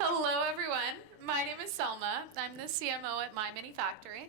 Hello, everyone. My name is Salma. I'm the CMO at MyMiniFactory.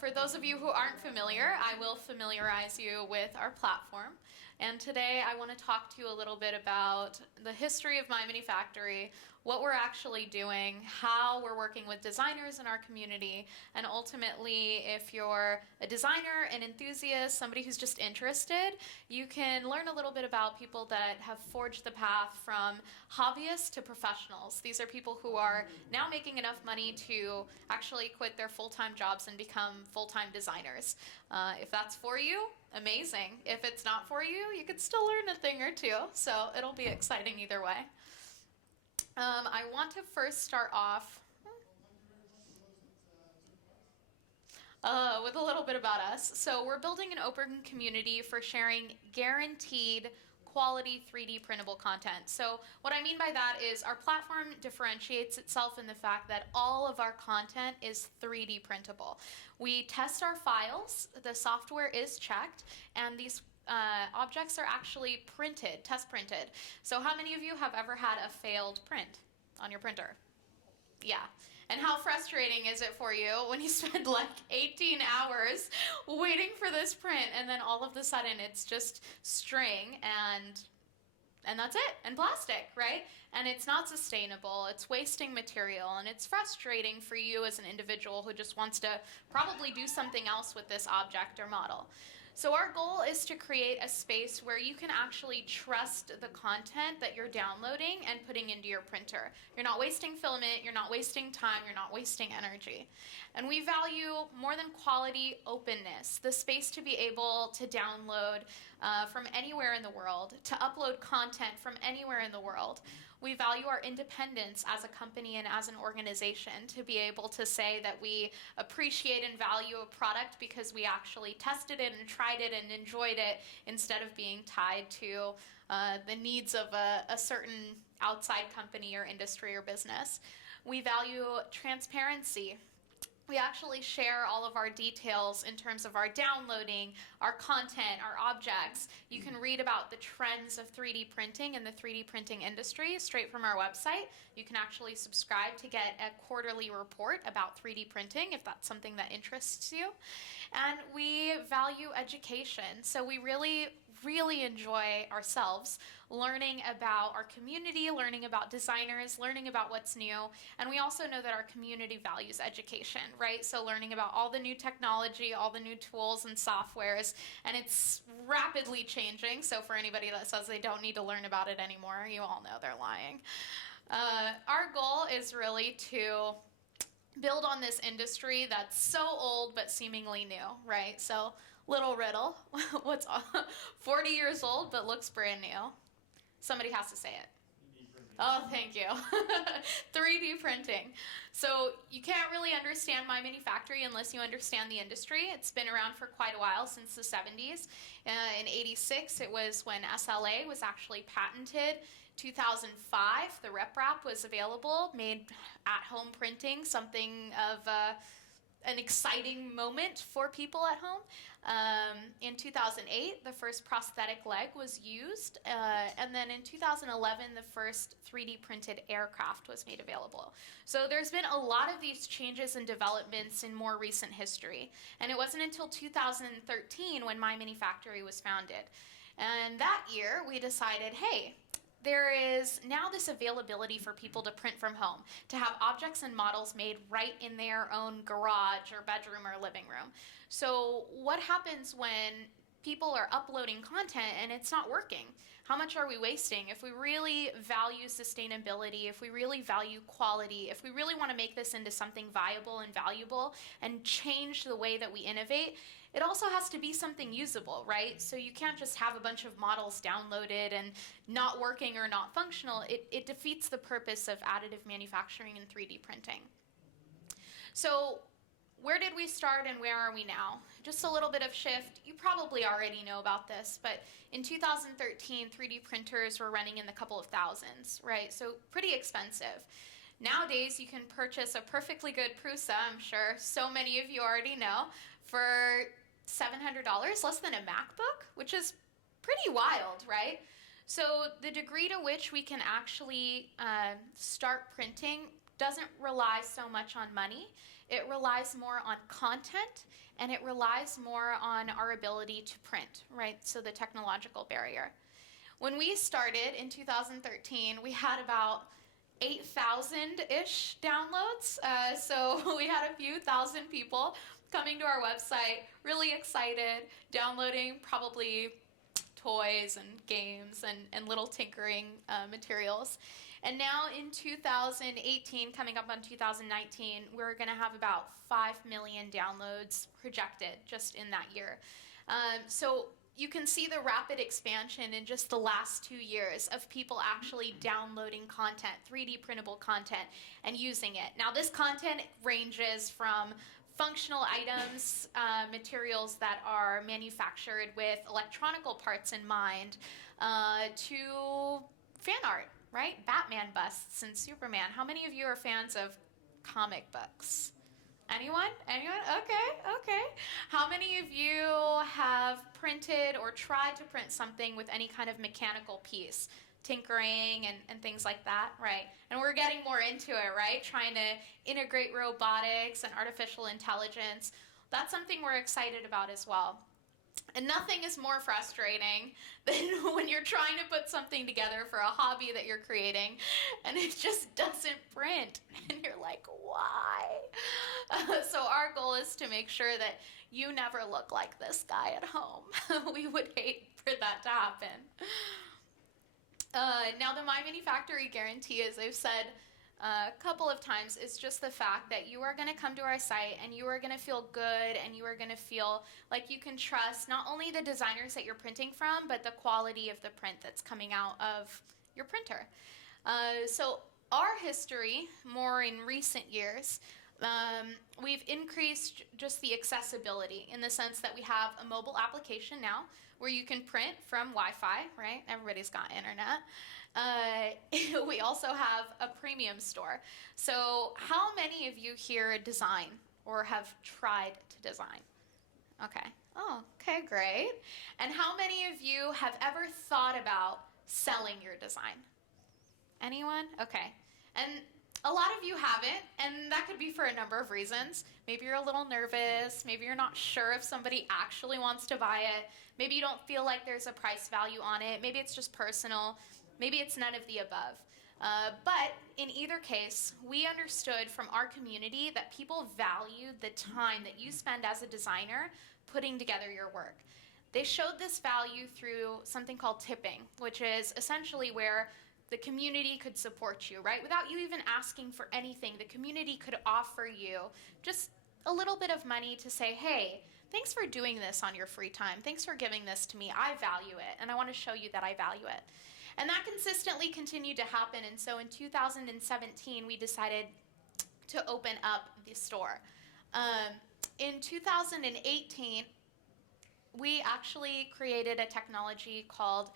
For those of you who aren't familiar, I will familiarize you with our platform. And today I want to talk to you a little bit about the history of MyMiniFactory, what we're actually doing, how we're working with designers in our community, and ultimately, if you're a designer, an enthusiast, somebody who's just interested, you can learn a little bit about people that have forged the path from hobbyists to professionals. These are people who are now making enough money to actually quit their full-time jobs and become full-time designers. If that's for you, amazing. If it's not for you, you could still learn a thing or two, so it'll be exciting either way. I want to first start off with a little bit about us. So we're building an open community for sharing guaranteed quality 3D printable content. So what I mean by that is our platform differentiates itself in the fact that all of our content is 3D printable. We test our files, the software is checked, and these objects are actually printed, test printed. So how many of you have ever had a failed print on your printer? Yeah. And how frustrating is it for you when you spend like 18 hours waiting for this print and then all of a sudden it's just string and that's it, and plastic, right? And it's not sustainable, it's wasting material, and it's frustrating for you as an individual who just wants to probably do something else with this object or model. So our goal is to create a space where you can actually trust the content that you're downloading and putting into your printer. You're not wasting filament, you're not wasting time, you're not wasting energy. And we value more than quality, openness, the space to be able to download from anywhere in the world, to upload content from anywhere in the world. We value our independence as a company and as an organization to be able to say that we appreciate and value a product because we actually tested it and tried it and enjoyed it instead of being tied to the needs of a certain outside company or industry or business. We value transparency. We actually share all of our details in terms of our downloading, our content, our objects. You can read about the trends of 3D printing and the 3D printing industry straight from our website. You can actually subscribe to get a quarterly report about 3D printing if that's something that interests you. And we value education. So we really enjoy ourselves learning about our community, learning about designers, learning about what's new. And we also know that our community values education, right? So learning about all the new technology, all the new tools and softwares, and it's rapidly changing. So for anybody that says they don't need to learn about it anymore, you all know they're lying. Our goal is really to build on this industry that's so old but seemingly new, right? So little riddle, what's 40 years old but looks brand new? Somebody has to say it. 3D printing. Oh, thank you. 3D printing. So you can't really understand MyMiniFactory unless you understand the industry. It's been around for quite a while, since the 70s. In '86, it was when SLA was actually patented. 2005, the RepRap was available, made at-home printing something of an exciting moment for people at home. In 2008, the first prosthetic leg was used, and then in 2011, the first 3D printed aircraft was made available. So there's been a lot of these changes and developments in more recent history, and it wasn't until 2013 when MyMiniFactory was founded. And that year, we decided, hey, there is now this availability for people to print from home, to have objects and models made right in their own garage or bedroom or living room. So what happens when people are uploading content and it's not working? How much are we wasting? If we really value sustainability, if we really value quality, if we really want to make this into something viable and valuable and change the way that we innovate, it also has to be something usable, right? So you can't just have a bunch of models downloaded and not working or not functional. It defeats the purpose of additive manufacturing and 3D printing. So where did we start and where are we now? Just a little bit of shift. You probably already know about this, but in 2013, 3D printers were running in the couple of thousands, right? So pretty expensive. Nowadays, you can purchase a perfectly good Prusa, I'm sure so many of you already know, for $700, less than a MacBook, which is pretty wild, right? So the degree to which we can actually start printing doesn't rely so much on money. It relies more on content, and it relies more on our ability to print, right? So the technological barrier. When we started in 2013, we had about 8,000-ish downloads. So we had a few thousand people coming to our website, really excited, downloading probably toys and games and little tinkering materials. And now in 2018, coming up on 2019, we're going to have about 5 million downloads projected just in that year. So you can see the rapid expansion in just the last 2 years of people actually downloading content, 3D printable content, and using it. Now this content ranges from functional items, materials that are manufactured with electronical parts in mind, to fan art, right? Batman busts and Superman. How many of you are fans of comic books? Anyone? Anyone? Okay. How many of you have printed or tried to print something with any kind of mechanical piece? Tinkering and things like that, right? And we're getting more into it, right? Trying to integrate robotics and artificial intelligence. That's something we're excited about as well. And nothing is more frustrating than when you're trying to put something together for a hobby that you're creating and it just doesn't print. And you're like, why? So our goal is to make sure that you never look like this guy at home. We would hate for that to happen. Now, the MyMiniFactory guarantee, as I've said a couple of times, is just the fact that you are going to come to our site and you are going to feel good and you are going to feel like you can trust not only the designers that you're printing from, but the quality of the print that's coming out of your printer. So our history, more in recent years, we've increased just the accessibility in the sense that we have a mobile application now where you can print from Wi-Fi, right? Everybody's got internet. We also have a premium store. So how many of you here design or have tried to design? Okay. Oh, okay, great. And how many of you have ever thought about selling your design? Anyone? Okay. And a lot of you haven't, and that could be for a number of reasons. Maybe you're a little nervous. Maybe you're not sure if somebody actually wants to buy it. Maybe you don't feel like there's a price value on it. Maybe it's just personal. Maybe it's none of the above. But in either case, we understood from our community that people value the time that you spend as a designer putting together your work. They showed this value through something called tipping, which is essentially where the community could support you, right? Without you even asking for anything, the community could offer you just a little bit of money to say, hey, thanks for doing this on your free time. Thanks for giving this to me. I value it, and I want to show you that I value it. And that consistently continued to happen, and so in 2017, we decided to open up the store. In 2018, we actually created a technology called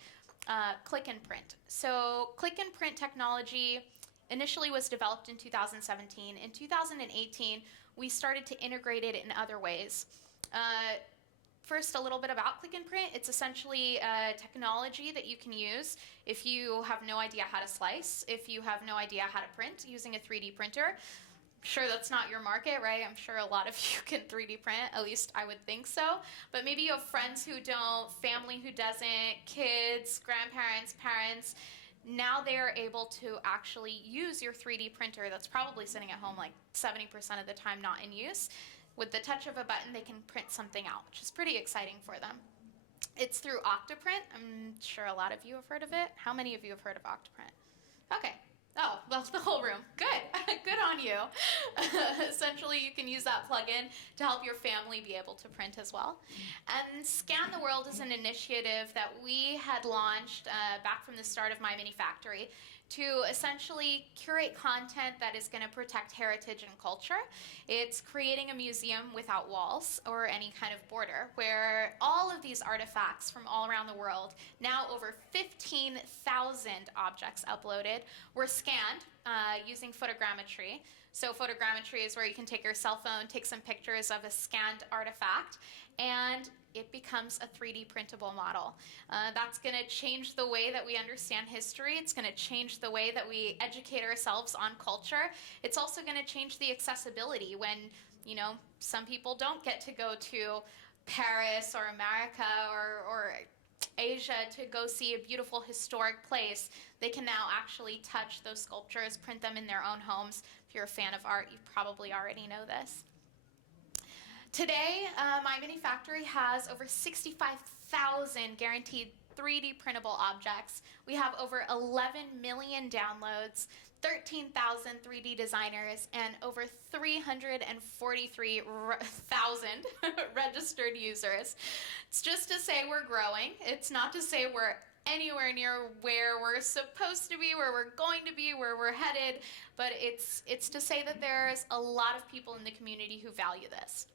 click and print. So click and print technology initially was developed in 2017. In 2018, we started to integrate it in other ways. First, a little bit about click and print. It's essentially a technology that you can use if you have no idea how to slice, if you have no idea how to print using a 3D printer. I'm sure that's not your market, right? I'm sure a lot of you can 3D print, at least I would think so. But maybe you have friends who don't, family who doesn't, kids, grandparents, parents. Now they are able to actually use your 3D printer that's probably sitting at home like 70% of the time not in use. With the touch of a button, they can print something out, which is pretty exciting for them. It's through Octoprint. I'm sure a lot of you have heard of it. How many of you have heard of Octoprint? Okay. Oh, well, the whole room. Good. Good on you. Essentially, you can use that plugin to help your family be able to print as well. And Scan the World is an initiative that we had launched back from the start of MyMiniFactory to essentially curate content that is going to protect heritage and culture. It's creating a museum without walls or any kind of border, where all of these artifacts from all around the world, now over 15,000 objects uploaded, were scanned using photogrammetry So photogrammetry is where you can take your cell phone, take some pictures of a scanned artifact, and it becomes a 3D printable model. That's going to change the way that we understand history. It's going to change the way that we educate ourselves on culture. It's also going to change the accessibility when, some people don't get to go to Paris or America or Asia to go see a beautiful historic place. They can now actually touch those sculptures, print them in their own homes. If you're a fan of art, you probably already know this. Today, MyMiniFactory has over 65,000 guaranteed 3D printable objects. We have over 11 million downloads, 13,000 3D designers, and over 343,000 registered users. It's just to say we're growing. It's not to say we're anywhere near where we're supposed to be, where we're going to be, where we're headed, but it's to say that there's a lot of people in the community who value this.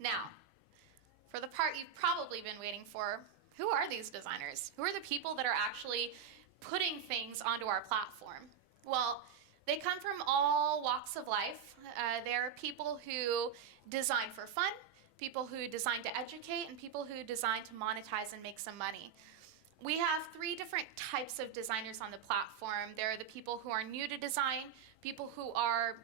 Now, for the part you've probably been waiting for, who are these designers? Who are the people that are actually putting things onto our platform? Well, they come from all walks of life. They're people who design for fun, people who design to educate, and people who design to monetize and make some money. We have 3 different types of designers on the platform. There are the people who are new to design, people who are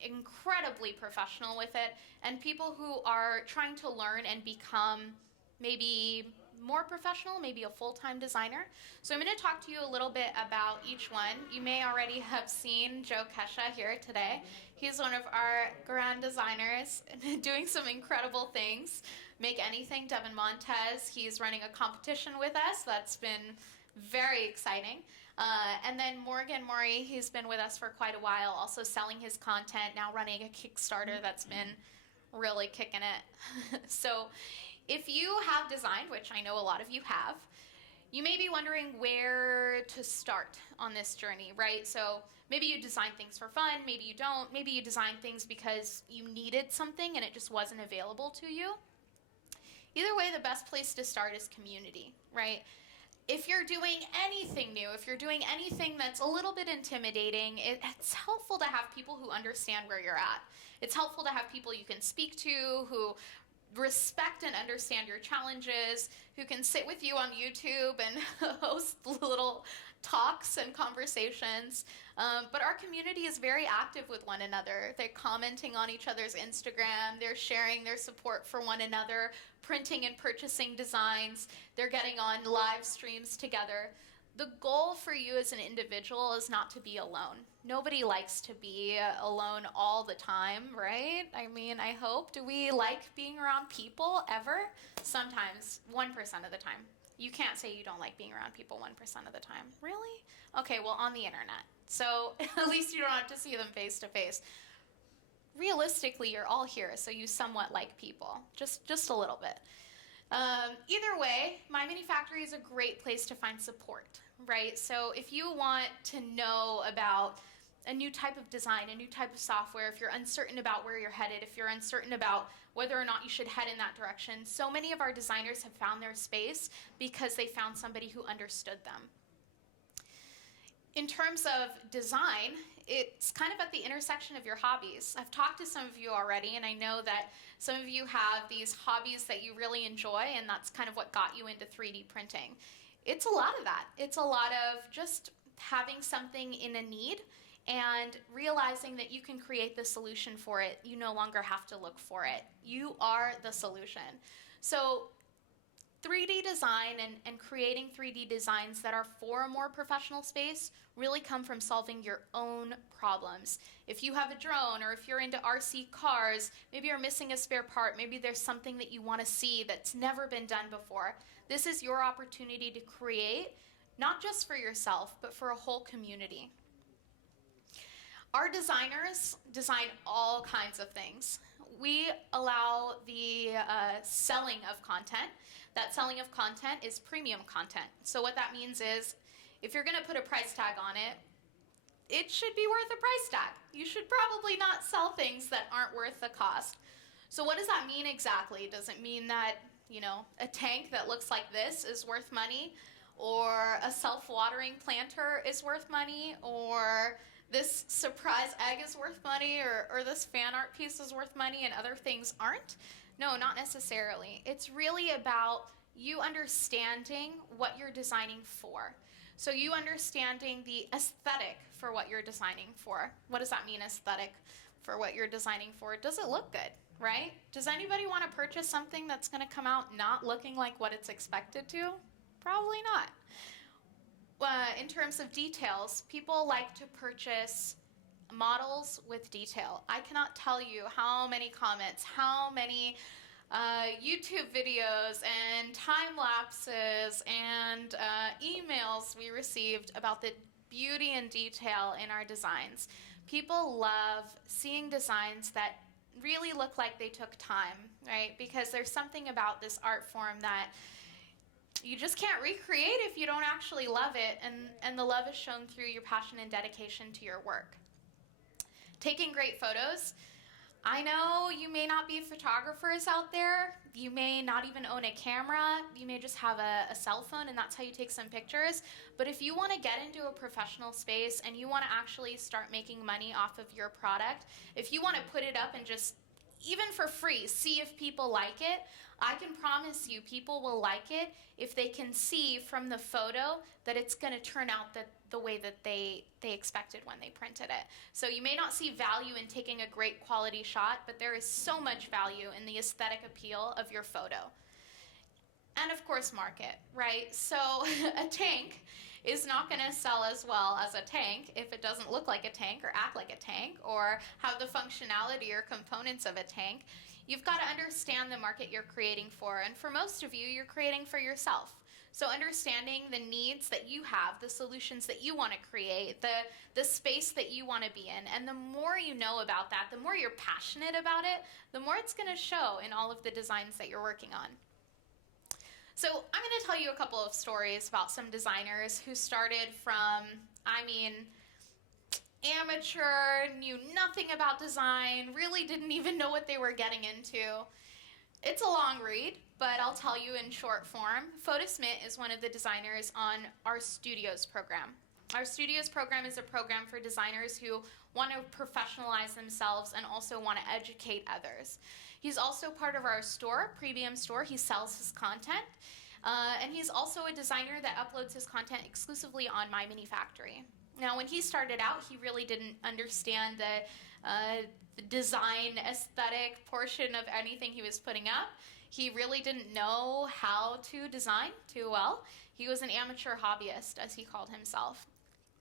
incredibly professional with it, and people who are trying to learn and become maybe more professional, maybe a full-time designer. So I'm going to talk to you a little bit about each one. You may already have seen Joe Kesha here today. He's one of our grand designers doing some incredible things. Make Anything, Devin Montez, he's running a competition with us. That's been very exciting. And then Morgan Mori, he's been with us for quite a while, also selling his content, now running a Kickstarter that's been really kicking it. So if you have designed, which I know a lot of you have, you may be wondering where to start on this journey, right? So maybe you design things for fun, maybe you don't, maybe you design things because you needed something and it just wasn't available to you. Either way, the best place to start is community, right? If you're doing anything new, if you're doing anything that's a little bit intimidating, it's helpful to have people who understand where you're at. It's helpful to have people you can speak to, who respect and understand your challenges, who can sit with you on YouTube and host little talks and conversations. But our community is very active with one another. They're commenting on each other's Instagram. They're sharing their support for one another, printing and purchasing designs. They're getting on live streams together. The goal for you as an individual is not to be alone. Nobody likes to be alone all the time, right? I mean, I hope. Do we like being around people ever? Sometimes, 1% of the time. You can't say you don't like being around people 1% of the time. Really? Okay, well, on the internet. So at least you don't have to see them face to face. Realistically, you're all here, so you somewhat like people, just a little bit. Either way, MyMiniFactory is a great place to find support, right? So if you want to know about a new type of design, a new type of software, if you're uncertain about where you're headed, if you're uncertain about whether or not you should head in that direction, so many of our designers have found their space because they found somebody who understood them. In terms of design, it's kind of at the intersection of your hobbies. I've talked to some of you already, and I know that some of you have these hobbies that you really enjoy, and that's kind of what got you into 3D printing. It's a lot of that. It's a lot of just having something in a need and realizing that you can create the solution for it. You no longer have to look for it. You are the solution. So 3D design and creating 3D designs that are for a more professional space really come from solving your own problems. If you have a drone, or if you're into RC cars, maybe you're missing a spare part, maybe there's something that you want to see that's never been done before. This is your opportunity to create, not just for yourself, but for a whole community. Our designers design all kinds of things. We allow the selling of content. That selling of content is premium content. So what that means is, if you're going to put a price tag on it, it should be worth a price tag. You should probably not sell things that aren't worth the cost. So what does that mean exactly? Does it mean that, a tank that looks like this is worth money, or a self-watering planter is worth money, or this surprise egg is worth money, or this fan art piece is worth money and other things aren't. No, not necessarily. It's really about you understanding what you're designing for. So you understanding the aesthetic for what you're designing for. What does that mean, aesthetic for what you're designing for? Does it look good, right? Does anybody want to purchase something that's going to come out not looking like what it's expected to? Probably not. In terms of details, people like to purchase models with detail. I cannot tell you how many comments, how many YouTube videos and time lapses and emails we received about the beauty and detail in our designs. People love seeing designs that really look like they took time, right? Because there's something about this art form that you just can't recreate if you don't actually love it, and the love is shown through your passion and dedication to your work. Taking great photos. I know you may not be photographers out there. You may not even own a camera. You may just have a cell phone, and that's how you take some pictures. But if you want to get into a professional space and you want to actually start making money off of your product, if you want to put it up and just, even for free, see if people like it, I can promise you people will like it if they can see from the photo that it's going to turn out the way that they expected when they printed it. So you may not see value in taking a great quality shot, but there is so much value in the aesthetic appeal of your photo. And of course, market, right? So a tank is not going to sell as well as a tank if it doesn't look like a tank or act like a tank or have the functionality or components of a tank. You've got to understand the market you're creating for, and for most of you, you're creating for yourself. So understanding the needs that you have, the solutions that you want to create, the space that you want to be in, and the more you know about that, the more you're passionate about it, the more it's going to show in all of the designs that you're working on. So I'm going to tell you a couple of stories about some designers who started from, amateur, knew nothing about design, really didn't even know what they were getting into. It's a long read, but I'll tell you in short form. Photosmith is one of the designers on our Studios program. Our Studios program is a program for designers who want to professionalize themselves and also want to educate others. He's also part of our store, Premium Store. He sells his content. And he's also a designer that uploads his content exclusively on MyMiniFactory. Now, when he started out, he really didn't understand the design aesthetic portion of anything he was putting up. He really didn't know how to design too well. He was an amateur hobbyist, as he called himself.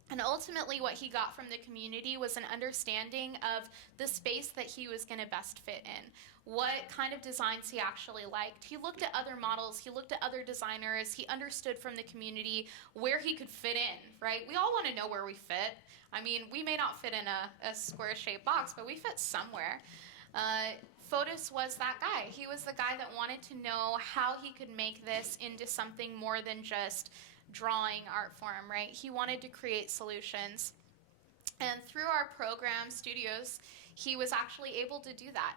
And ultimately, what he got from the community was an understanding of the space that he was going to best fit in, what kind of designs he actually liked. He looked at other models, he looked at other designers, he understood from the community where he could fit in, right? We all want to know where we fit. I mean, we may not fit in a square-shaped box, but we fit somewhere. Fotis was that guy. He was the guy that wanted to know how he could make this into something more than just drawing art form, right? He wanted to create solutions. And through our program, Studios, he was actually able to do that.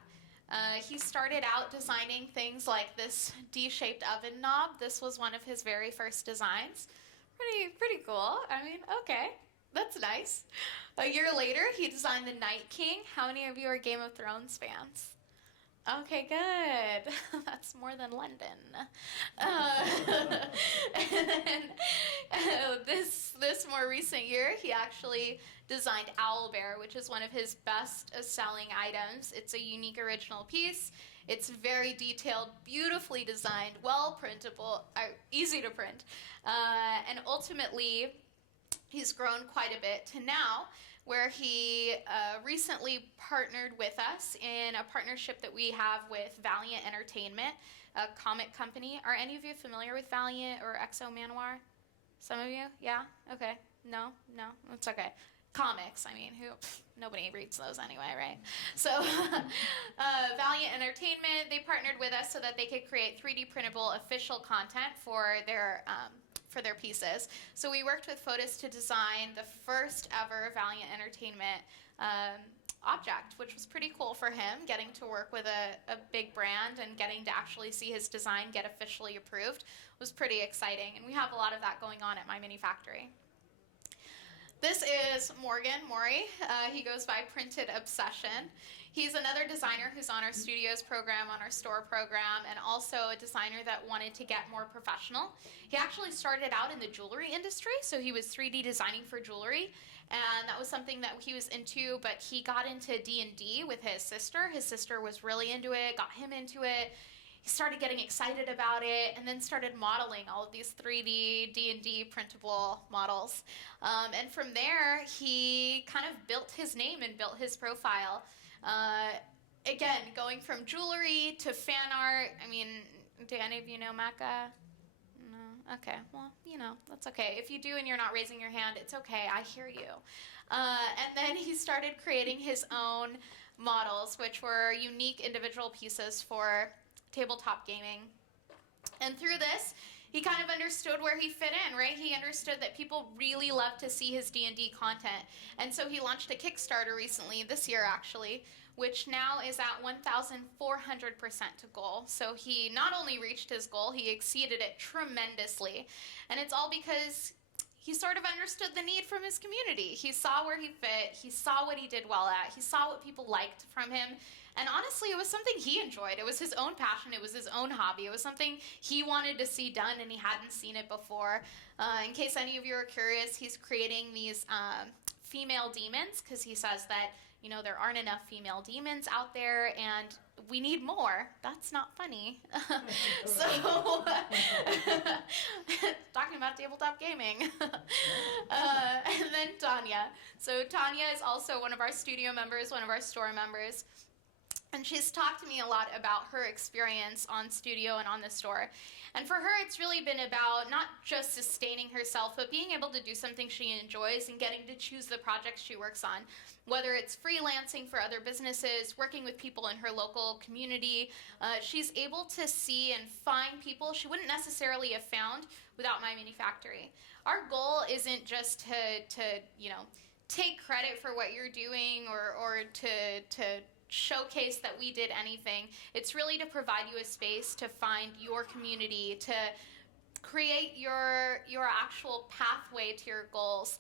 He started out designing things like this D-shaped oven knob. This was one of his very first designs. Pretty cool. I mean, okay, that's nice. A year later, he designed the Night King. How many of you are Game of Thrones fans? Okay, good. That's more than London. And then this more recent year, he actually designed Owlbear, which is one of his best selling items. It's a unique original piece. It's very detailed, beautifully designed, well printable, easy to print. And ultimately, he's grown quite a bit to now, where he recently partnered with us in a partnership that we have with Valiant Entertainment, a comic company. Are any of you familiar with Valiant or Exo Manowar? Some of you? Yeah? Okay. No? It's okay. Comics, nobody reads those anyway, right? So Valiant Entertainment, they partnered with us so that they could create 3D printable official content for their pieces. So we worked with Fotis to design the first ever Valiant Entertainment object, which was pretty cool for him, getting to work with a big brand and getting to actually see his design get officially approved was pretty exciting. And we have a lot of that going on at MyMiniFactory. This is Morgan Mori. He goes by Printed Obsession. He's another designer who's on our studios program, on our store program, and also a designer that wanted to get more professional. He actually started out in the jewelry industry, so he was 3D designing for jewelry, and that was something that he was into, but he got into D&D with his sister. His sister was really into it, got him into it. He started getting excited about it, and then started modeling all of these 3D D&D printable models. And from there, he kind of built his name and built his profile. Again, going from jewelry to fan art. I mean, do any of you know Mecca? No? Okay, well, that's okay. If you do and you're not raising your hand, it's okay. I hear you. And then he started creating his own models, which were unique individual pieces for tabletop gaming. And through this, he kind of understood where he fit in, right? He understood that people really love to see his D&D content. And so he launched a Kickstarter recently, this year actually, which now is at 1,400% to goal. So he not only reached his goal, he exceeded it tremendously. And it's all because he sort of understood the need from his community. He saw where he fit, he saw what he did well at, he saw what people liked from him, and honestly, it was something he enjoyed. It was his own passion, it was his own hobby, it was something he wanted to see done and he hadn't seen it before. In case any of you are curious, he's creating these female demons, because he says that there aren't enough female demons out there and we need more. That's not funny. So, talking about tabletop gaming. And then Tanya. So Tanya is also one of our studio members, one of our store members. And she's talked to me a lot about her experience on studio and on the store. And for her, it's really been about not just sustaining herself, but being able to do something she enjoys and getting to choose the projects she works on. Whether it's freelancing for other businesses, working with people in her local community, she's able to see and find people she wouldn't necessarily have found without MyMiniFactory. Our goal isn't just to take credit for what you're doing or to showcase that we did anything. It's really to provide you a space to find your community, to create your actual pathway to your goals.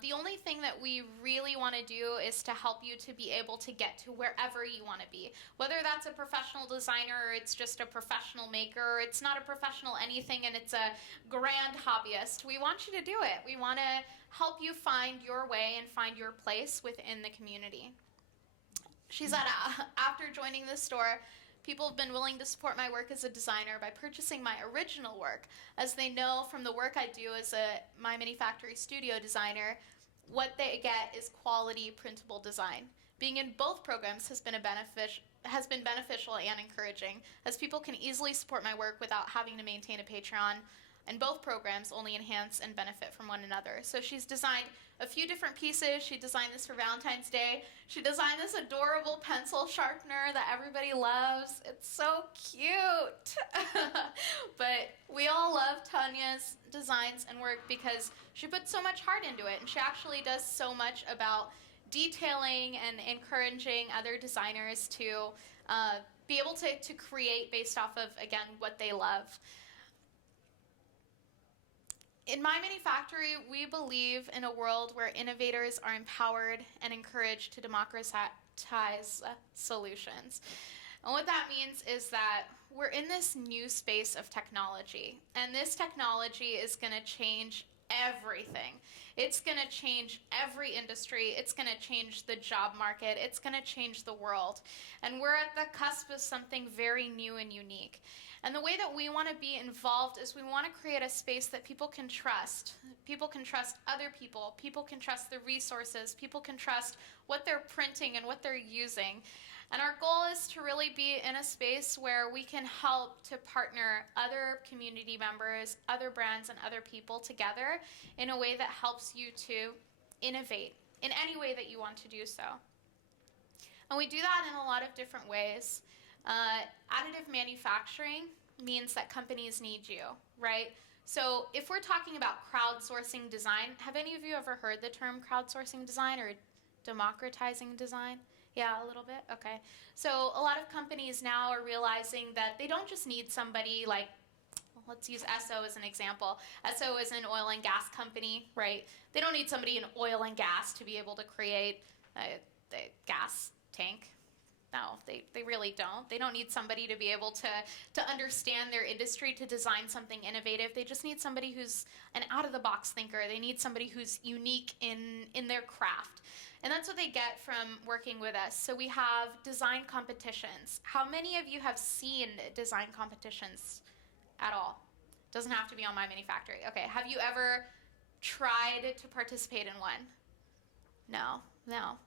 The only thing that we really want to do is to help you to be able to get to wherever you want to be. Whether that's a professional designer or it's just a professional maker, or it's not a professional anything and it's a grand hobbyist, we want you to do it. We want to help you find your way and find your place within the community. She said after joining the store, people have been willing to support my work as a designer by purchasing my original work, as they know from the work I do as a MyMiniFactory studio designer, what they get is quality printable design. Being in both programs has been beneficial and encouraging, as people can easily support my work without having to maintain a Patreon, and both programs only enhance and benefit from one another. So she's designed a few different pieces. She designed this for Valentine's Day. She designed this adorable pencil sharpener that everybody loves. It's so cute. But we all love Tanya's designs and work because she puts so much heart into it, and she actually does so much about detailing and encouraging other designers to be able to create based off of, again, what they love. In MyMiniFactory, we believe in a world where innovators are empowered and encouraged to democratize solutions. And what that means is that we're in this new space of technology, and this technology is going to change everything. It's going to change every industry. It's going to change the job market. It's going to change the world. And we're at the cusp of something very new and unique. And the way that we want to be involved is we want to create a space that people can trust. People can trust other people. People can trust the resources. People can trust what they're printing and what they're using. And our goal is to really be in a space where we can help to partner other community members, other brands, and other people together in a way that helps you to innovate in any way that you want to do so. And we do that in a lot of different ways. Additive manufacturing means that companies need you, right? So if we're talking about crowdsourcing design, have any of you ever heard the term crowdsourcing design or democratizing design? Yeah, a little bit? Okay. So a lot of companies now are realizing that they don't just need somebody like let's use Esso as an example. Esso is an oil and gas company, right? They don't need somebody in oil and gas to be able to create a gas tank. No, they really don't. They don't need somebody to be able to understand their industry, to design something innovative. They just need somebody who's an out-of-the-box thinker. They need somebody who's unique in their craft. And that's what they get from working with us. So we have design competitions. How many of you have seen design competitions at all? Doesn't have to be on MyMiniFactory. Okay, have you ever tried to participate in one? No.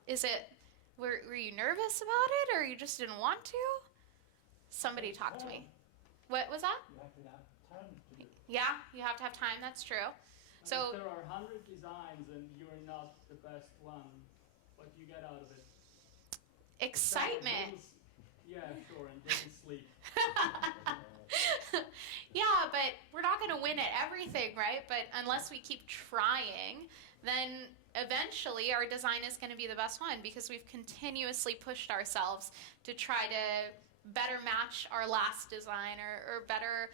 Is it, were you nervous about it, or you just didn't want to? Somebody talk to me. What was that? You have to have time to do it. Yeah, you have to have time, that's true. So if there are 100 designs and you're not the best one, what do you get out of it? Excitement. Yeah, sure, and getting sleep. Yeah, but we're not going to win at everything, right? But unless we keep trying, then eventually our design is going to be the best one, because we've continuously pushed ourselves to try to better match our last design, or better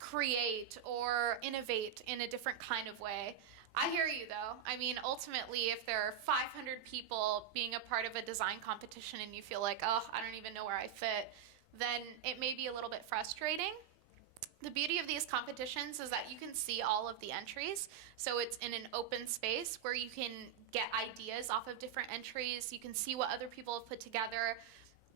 create or innovate in a different kind of way. I hear you, though. I mean, ultimately, if there are 500 people being a part of a design competition and you feel like, oh, I don't even know where I fit, then it may be a little bit frustrating. The beauty of these competitions is that you can see all of the entries. So it's in an open space where you can get ideas off of different entries. You can see what other people have put together.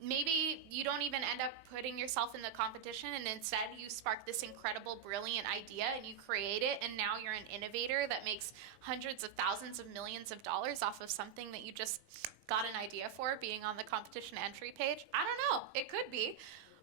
Maybe you don't even end up putting yourself in the competition, and instead you spark this incredible, brilliant idea and you create it, and now you're an innovator that makes hundreds of thousands of millions of dollars off of something that you just got an idea for being on the competition entry page. I don't know. It could be.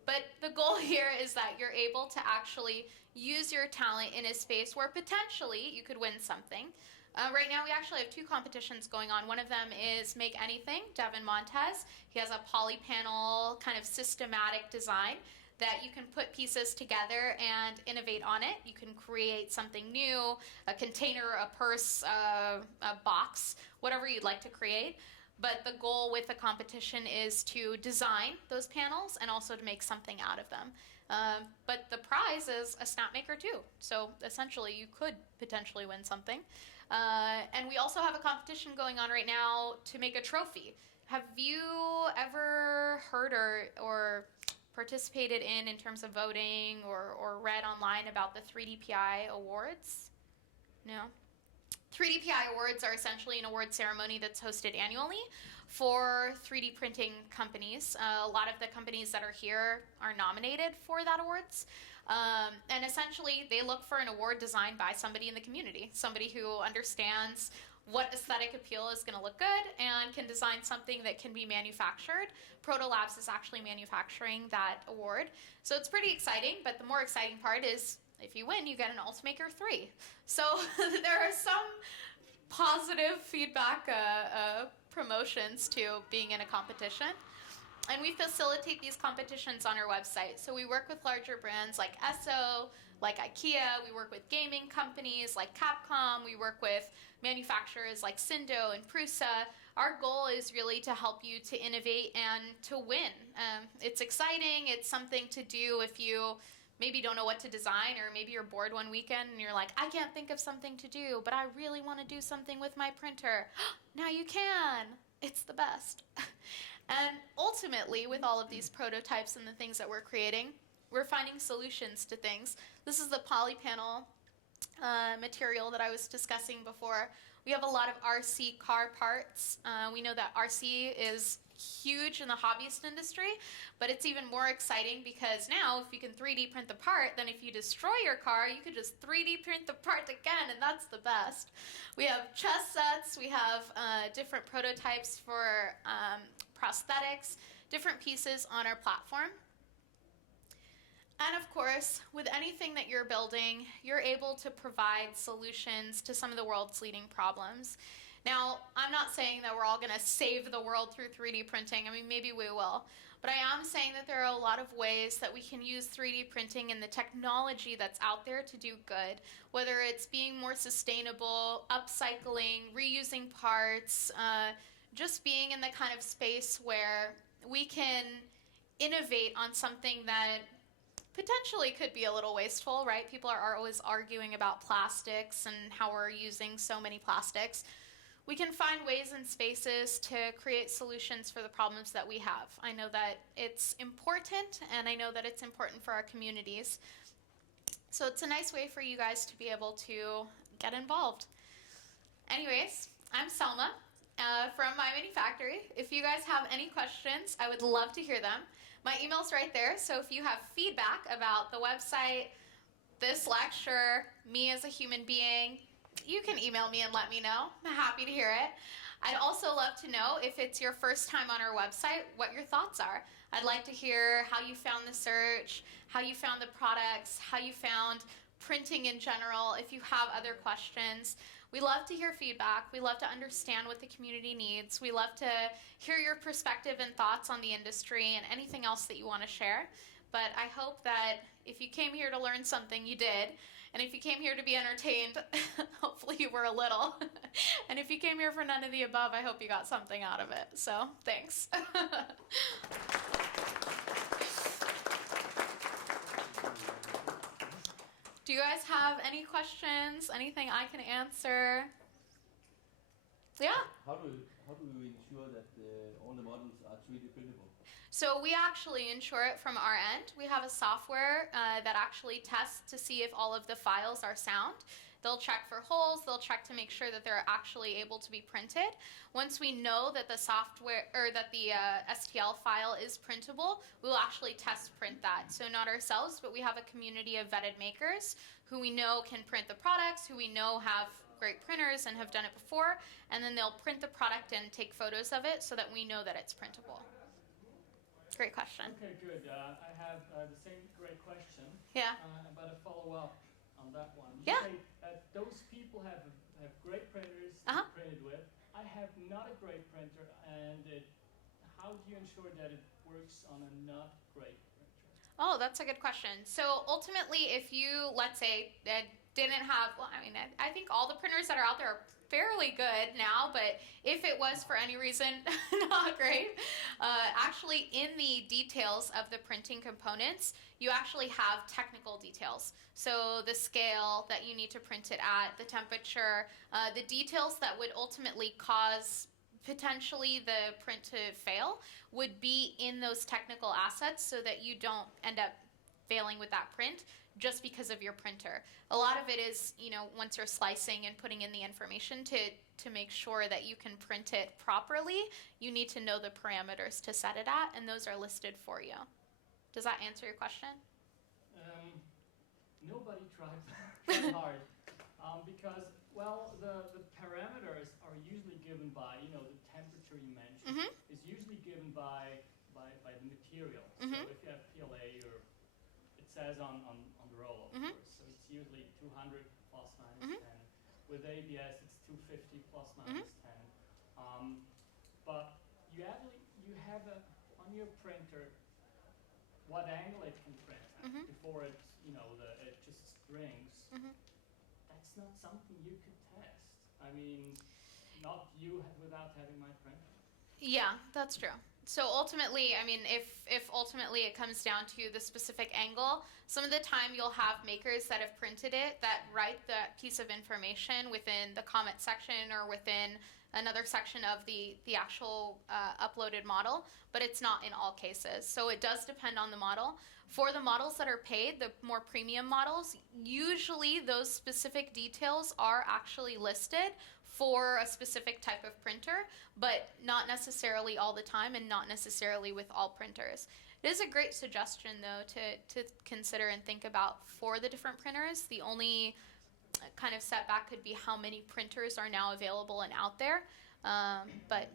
But the goal here is that you're able to actually use your talent in a space where potentially you could win something. Right now we actually have two competitions going on. One of them is Make Anything, Devin Montez. He has a polypanel kind of systematic design that you can put pieces together and innovate on it. You can create something new, a container, a purse, a box, whatever you'd like to create. But the goal with the competition is to design those panels and also to make something out of them. But the prize is a snap maker too. So essentially you could potentially win something. And we also have a competition going on right now to make a trophy. Have you ever heard or participated in terms of voting or read online about the 3DPI awards? No? 3DPI awards are essentially an award ceremony that's hosted annually for 3D printing companies. A lot of the companies that are here are nominated for that awards. And essentially, they look for an award designed by somebody in the community, somebody who understands what aesthetic appeal is going to look good and can design something that can be manufactured. Proto Labs is actually manufacturing that award. So it's pretty exciting, but the more exciting part is if you win, you get an Ultimaker 3. So there are some positive feedback promotions to being in a competition. And we facilitate these competitions on our website. So we work with larger brands like Esso, like IKEA. We work with gaming companies like Capcom. We work with manufacturers like Sindo and Prusa. Our goal is really to help you to innovate and to win. It's exciting. It's something to do if you maybe don't know what to design, or maybe you're bored one weekend and you're like, I can't think of something to do, but I really want to do something with my printer. Now you can. It's the best. And ultimately, with all of these prototypes and the things that we're creating, we're finding solutions to things. This is the polypanel material that I was discussing before. We have a lot of RC car parts. We know that RC is huge in the hobbyist industry, but it's even more exciting because now if you can 3D print the part, then if you destroy your car, you could just 3D print the part again, and that's the best. We have chess sets, we have different prototypes for prosthetics, different pieces on our platform. And of course, with anything that you're building, you're able to provide solutions to some of the world's leading problems. Now, I'm not saying that we're all going to save the world through 3D printing. I mean, maybe we will. But I am saying that there are a lot of ways that we can use 3D printing and the technology that's out there to do good, whether it's being more sustainable, upcycling, reusing parts, just being in the kind of space where we can innovate on something that potentially could be a little wasteful, right? People are always arguing about plastics and how we're using so many plastics. We can find ways and spaces to create solutions for the problems that we have. I know that it's important, and I know that it's important for our communities. So it's a nice way for you guys to be able to get involved. Anyways, I'm Salma from MyMiniFactory. If you guys have any questions, I would love to hear them. My email's right there, so if you have feedback about the website, this lecture, me as a human being, you can email me and let me know. I'm happy to hear it. I'd also love to know, if it's your first time on our website, what your thoughts are. I'd like to hear how you found the search, how you found the products, how you found printing in general, if you have other questions. We love to hear feedback. We love to understand what the community needs. We love to hear your perspective and thoughts on the industry and anything else that you want to share. But I hope that if you came here to learn something, you did. And if you came here to be entertained, hopefully you were a little. And if you came here for none of the above, I hope you got something out of it. So, thanks. Do you guys have any questions? Anything I can answer? Yeah? How do you ensure that all the models are 3D printable? So we actually ensure it from our end. We have a software that actually tests to see if all of the files are sound. They'll check for holes. They'll check to make sure that they're actually able to be printed. Once we know that the software or that the STL file is printable, we'll actually test print that. So not ourselves, but we have a community of vetted makers who we know can print the products, who we know have great printers and have done it before, and then they'll print the product and take photos of it so that we know that it's printable. Great question. Okay, good. I have the same great question. Yeah. But a follow-up on that one. You Yeah. say those people have great printers Uh-huh. to print it with. I have not a great printer, and how do you ensure that it works on a not great printer? Oh, that's a good question. So ultimately, if you, let's say, didn't have, well, I mean, I think all the printers that are out there are fairly good now, but if it was for any reason not great, actually in the details of the printing components, you actually have technical details. So the scale that you need to print it at, the temperature, the details that would ultimately cause potentially the print to fail would be in those technical assets so that you don't end up failing with that print just because of your printer. A lot of it is, you know, once you're slicing and putting in the information to make sure that you can print it properly, you need to know the parameters to set it at, and those are listed for you. Does that answer your question? Nobody tried hard because, well, the parameters are usually given by, you know, the temperature you mentioned is usually given by the material. So if you have PLA, or it says on the roll, of course. So it's usually 200 plus minus 10. With ABS, it's 250 plus minus 10. But you have on your printer what angle it can print at before it, you know, it just strings. That's not something you could test. I mean, not you without having my printer. Yeah, that's true. So ultimately, I mean, if ultimately it comes down to the specific angle, some of the time you'll have makers that have printed it that write that piece of information within the comment section or within another section of the actual uploaded model, but it's not in all cases. So it does depend on the model. For the models that are paid, the more premium models, usually those specific details are actually listed for a specific type of printer, but not necessarily all the time and not necessarily with all printers. It is a great suggestion, though, to consider and think about for the different printers. The only kind of setback could be how many printers are now available and out there. But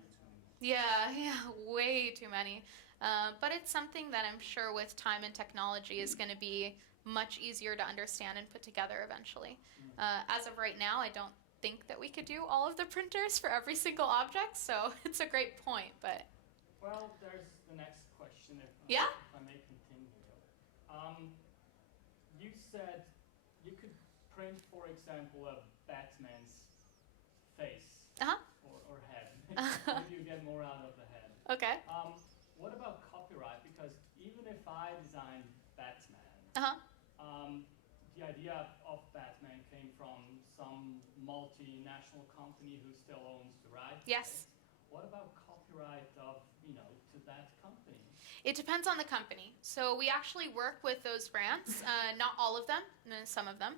yeah, way too many. But it's something that I'm sure with time and technology is going to be much easier to understand and put together eventually. As of right now, I don't think that we could do all of the printers for every single object, so it's a great point. But well, there's the next question, if I may continue. You said you could print, for example, a Batman's face or head. Maybe you get more out of the head. Okay. What about copyright? Because even if I design Batman, Uh-huh. The idea of Batman came from some multinational company who still owns the rights. Yes. Right? What about copyright of, to that company? It depends on the company. So we actually work with those brands, not all of them, some of them.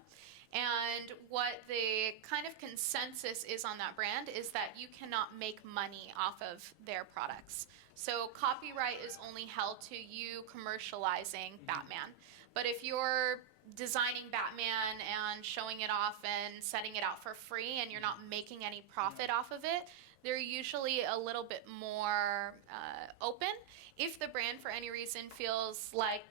And what the kind of consensus is on that brand is that you cannot make money off of their products. So copyright is only held to you commercializing Batman. But if you're designing Batman and showing it off and setting it out for free and you're not making any profit off of it, they're usually a little bit more open. If the brand for any reason feels like,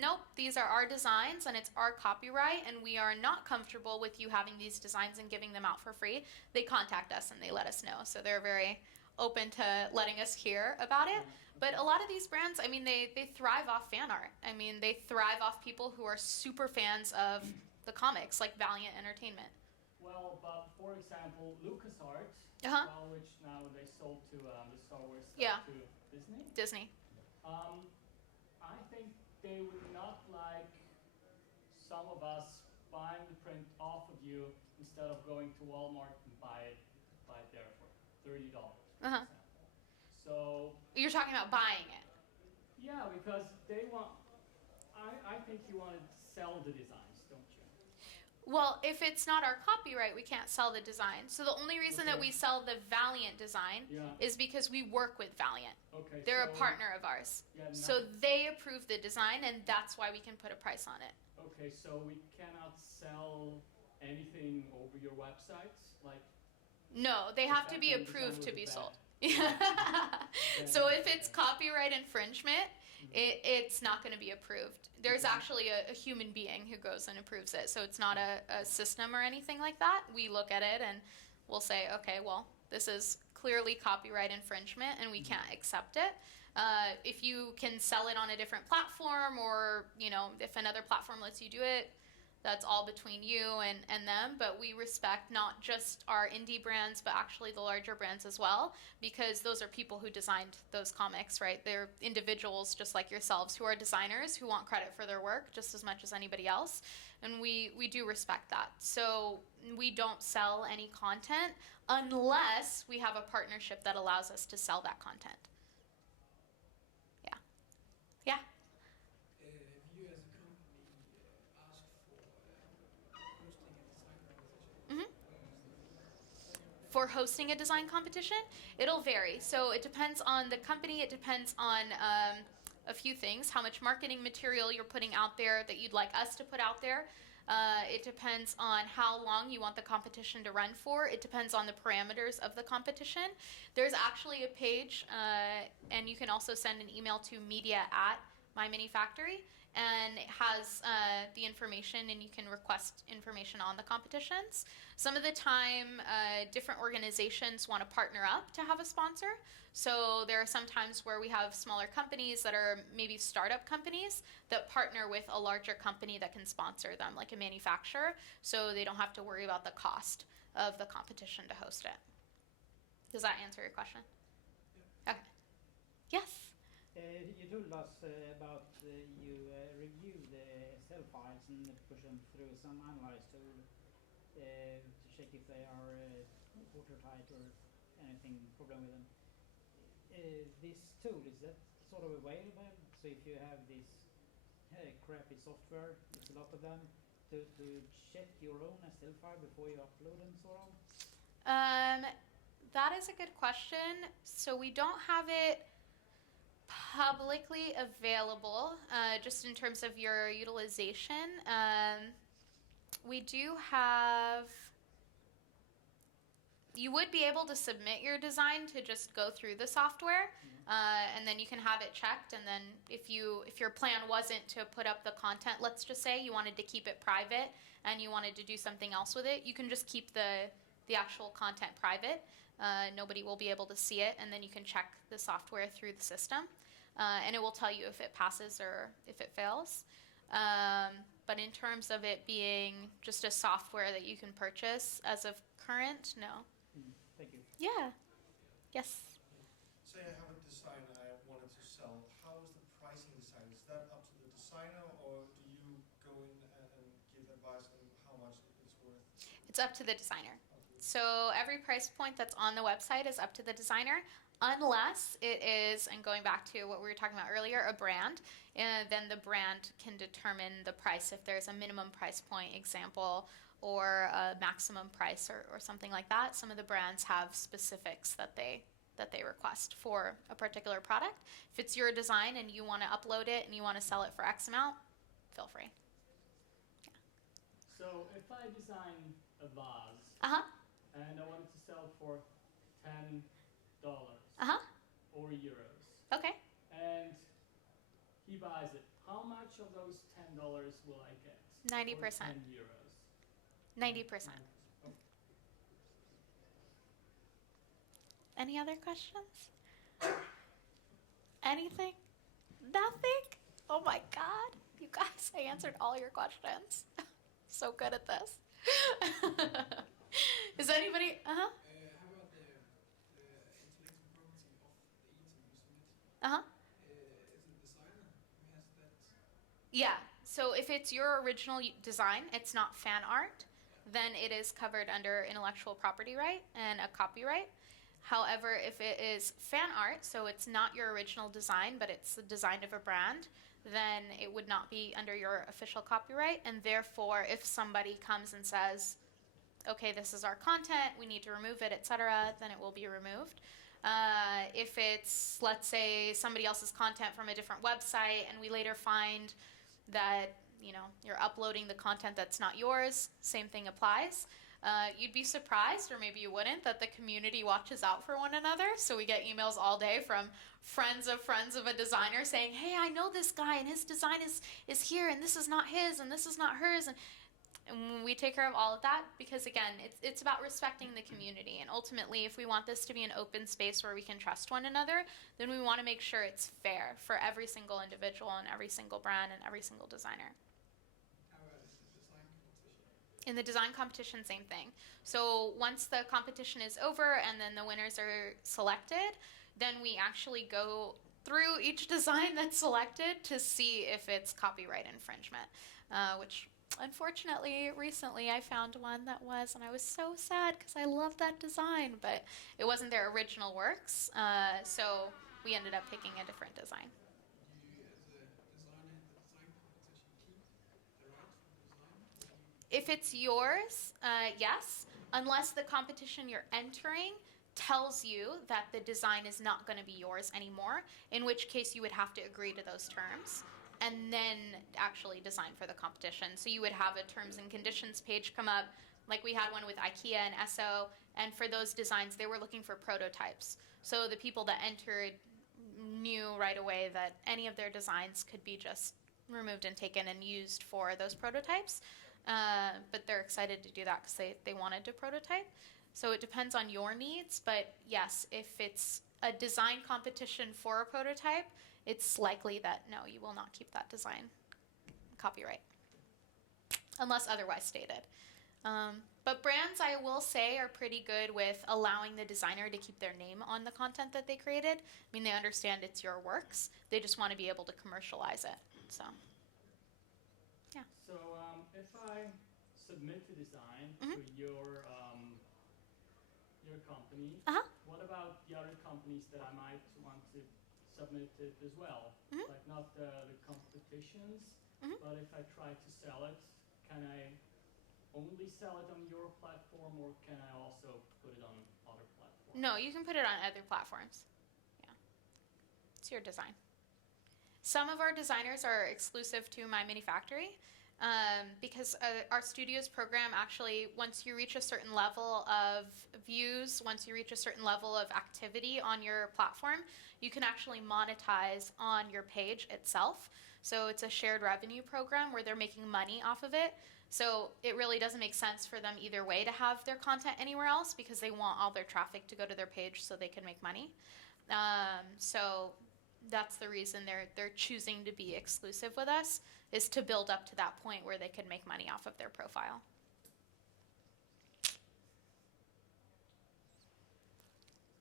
nope, these are our designs and it's our copyright and we are not comfortable with you having these designs and giving them out for free, they contact us and they let us know. So they're very open to letting us hear about it. But a lot of these brands, I mean, they thrive off fan art. I mean, they thrive off people who are super fans of the comics, like Valiant Entertainment. Well, but for example, LucasArts, which now they sold to the Star Wars stuff to Disney. Disney. I think they would not like some of us buying the print off of you instead of going to Walmart and buy it there for $30, for example. So you're talking about buying it. Yeah, because they want. I think you want to sell the designs, don't you? Well, if it's not our copyright, we can't sell the design. So the only reason that we sell the Valiant design is because we work with Valiant. Okay. They're a partner of ours. Yeah, so they approve the design, and that's why we can put a price on it. Okay, so we cannot sell anything over your websites? No, they have to be approved to be sold. So if it's copyright infringement, it's not going to be approved. There's actually a human being who goes and approves it. So it's not a system or anything like that. We look at it and we'll say, okay, well, this is clearly copyright infringement and we can't accept it. If you can sell it on a different platform or, if another platform lets you do it, that's all between you and them, but we respect not just our indie brands, but actually the larger brands as well, because those are people who designed those comics, right? They're individuals just like yourselves who are designers who want credit for their work just as much as anybody else, and we do respect that. So we don't sell any content unless we have a partnership that allows us to sell that content. Yeah. For hosting a design competition, it'll vary. So it depends on the company, it depends on a few things, how much marketing material you're putting out there that you'd like us to put out there. It depends on how long you want the competition to run for. It depends on the parameters of the competition. There's actually a page, and you can also send an email to media@MyMiniFactory, and it has the information, and you can request information on the competitions. Some of the time, different organizations want to partner up to have a sponsor. So there are some times where we have smaller companies that are maybe startup companies that partner with a larger company that can sponsor them, like a manufacturer, so they don't have to worry about the cost of the competition to host it. Does that answer your question? Yeah. Okay. Yes? You told us about you review the Excel files and push them through some analyze tool to check if they are watertight or anything problem with them. This tool, is that sort of available? So if you have this crappy software, it's a lot of them, to check your own Excel file before you upload them, sort of? That is a good question. So we don't have it publicly available, just in terms of your utilization. We do have, you would be able to submit your design to just go through the software, and then you can have it checked, and then if your plan wasn't to put up the content, let's just say you wanted to keep it private and you wanted to do something else with it, you can just keep the actual content private. Nobody will be able to see it, and then you can check the software through the system, and it will tell you if it passes or if it fails. But in terms of it being just a software that you can purchase as of current, no. Thank you. Yeah. Yes. Say I have a design I wanted to sell. How is the pricing decided? Is that up to the designer, or do you It's up to the designer. So every price point that's on the website is up to the designer, unless it is, and going back to what we were talking about earlier, a brand. And then the brand can determine the price if there's a minimum price point example or a maximum price or something like that. Some of the brands have specifics that they request for a particular product. If it's your design and you want to upload it and you want to sell it for X amount, feel free. So if I design a vase Uh-huh. and I wanted to sell it for $10 Uh-huh. or euros, Okay. and he buys it, how much of those $10 will I get? 90%. Or 10 euros? 90%. Okay. Any other questions? Anything? Nothing? Oh my God. You guys, I answered all your questions. So good at this. Is anybody? How about the intellectual property of the item you submit? Uh-huh. Is it designer who has that? Yeah. So if it's your original design, it's not fan art, then it is covered under intellectual property right and a copyright. However, if it is fan art, so it's not your original design, but it's the design of a brand, then it would not be under your official copyright. And therefore, if somebody comes and says, okay, this is our content, we need to remove it, etc., then it will be removed. If it's, let's say, somebody else's content from a different website, and we later find that, you know, you're uploading the content that's not yours, same thing applies. You'd be surprised, or maybe you wouldn't, that the community watches out for one another. So we get emails all day from friends of a designer saying, hey, I know this guy, and his design is here, and this is not his, and this is not hers. And we take care of all of that because, again, it's about respecting the community. And ultimately, if we want this to be an open space where we can trust one another, then we want to make sure it's fair for every single individual and every single brand and every single designer. How about the design competition? In the design competition, same thing. So once the competition is over and then the winners are selected, then we actually go through each design that's selected to see if it's copyright infringement, which unfortunately recently I found one that was, and I was so sad because I love that design, but it wasn't their original works, so we ended up picking a different design. Do you, as a designer in the design competition, keep the rights for the design? If it's yours, yes, unless the competition you're entering tells you that the design is not going to be yours anymore, in which case you would have to agree to those terms and then actually design for the competition. So you would have a terms and conditions page come up, like we had one with IKEA and Esso, and for those designs they were looking for prototypes. So the people that entered knew right away that any of their designs could be just removed and taken and used for those prototypes. But they're excited to do that because they wanted to prototype. So it depends on your needs, but yes, if it's a design competition for a prototype, it's likely that no, you will not keep that design copyright, unless otherwise stated. But brands, I will say, are pretty good with allowing the designer to keep their name on the content that they created. I mean, they understand it's your works. They just want to be able to commercialize it. So, yeah. So if I submit the design Mhm. to your company, Uh-huh. what about the other companies that I might want to submit it as well? Mhm. Like not the competitions, Mhm. but if I try to sell it, can I only sell it on your platform, or can I also put it on other platforms? No, you can put it on other platforms. Yeah. It's your design. Some of our designers are exclusive to MyMiniFactory because our studios program actually, once you reach a certain level of views, once you reach a certain level of activity on your platform, you can actually monetize on your page itself. So it's a shared revenue program where they're making money off of it. So it really doesn't make sense for them either way to have their content anywhere else because they want all their traffic to go to their page so they can make money. So that's the reason they're choosing to be exclusive with us, is to build up to that point where they can make money off of their profile.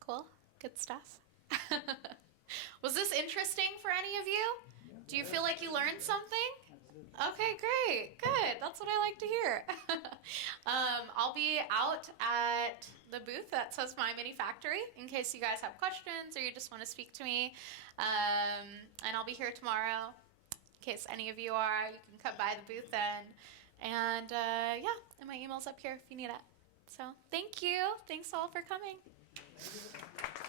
Cool, good stuff. Was this interesting for any of you? Do you feel like you learned something? absolutely. Okay, great. Good. That's what I like to hear. I'll be out at the booth that says MyMiniFactory in case you guys have questions or you just want to speak to me. And I'll be here tomorrow in case any of you are. You can come by the booth then. And yeah, and my email's up here if you need it. So thank you. Thanks all for coming. Thank you.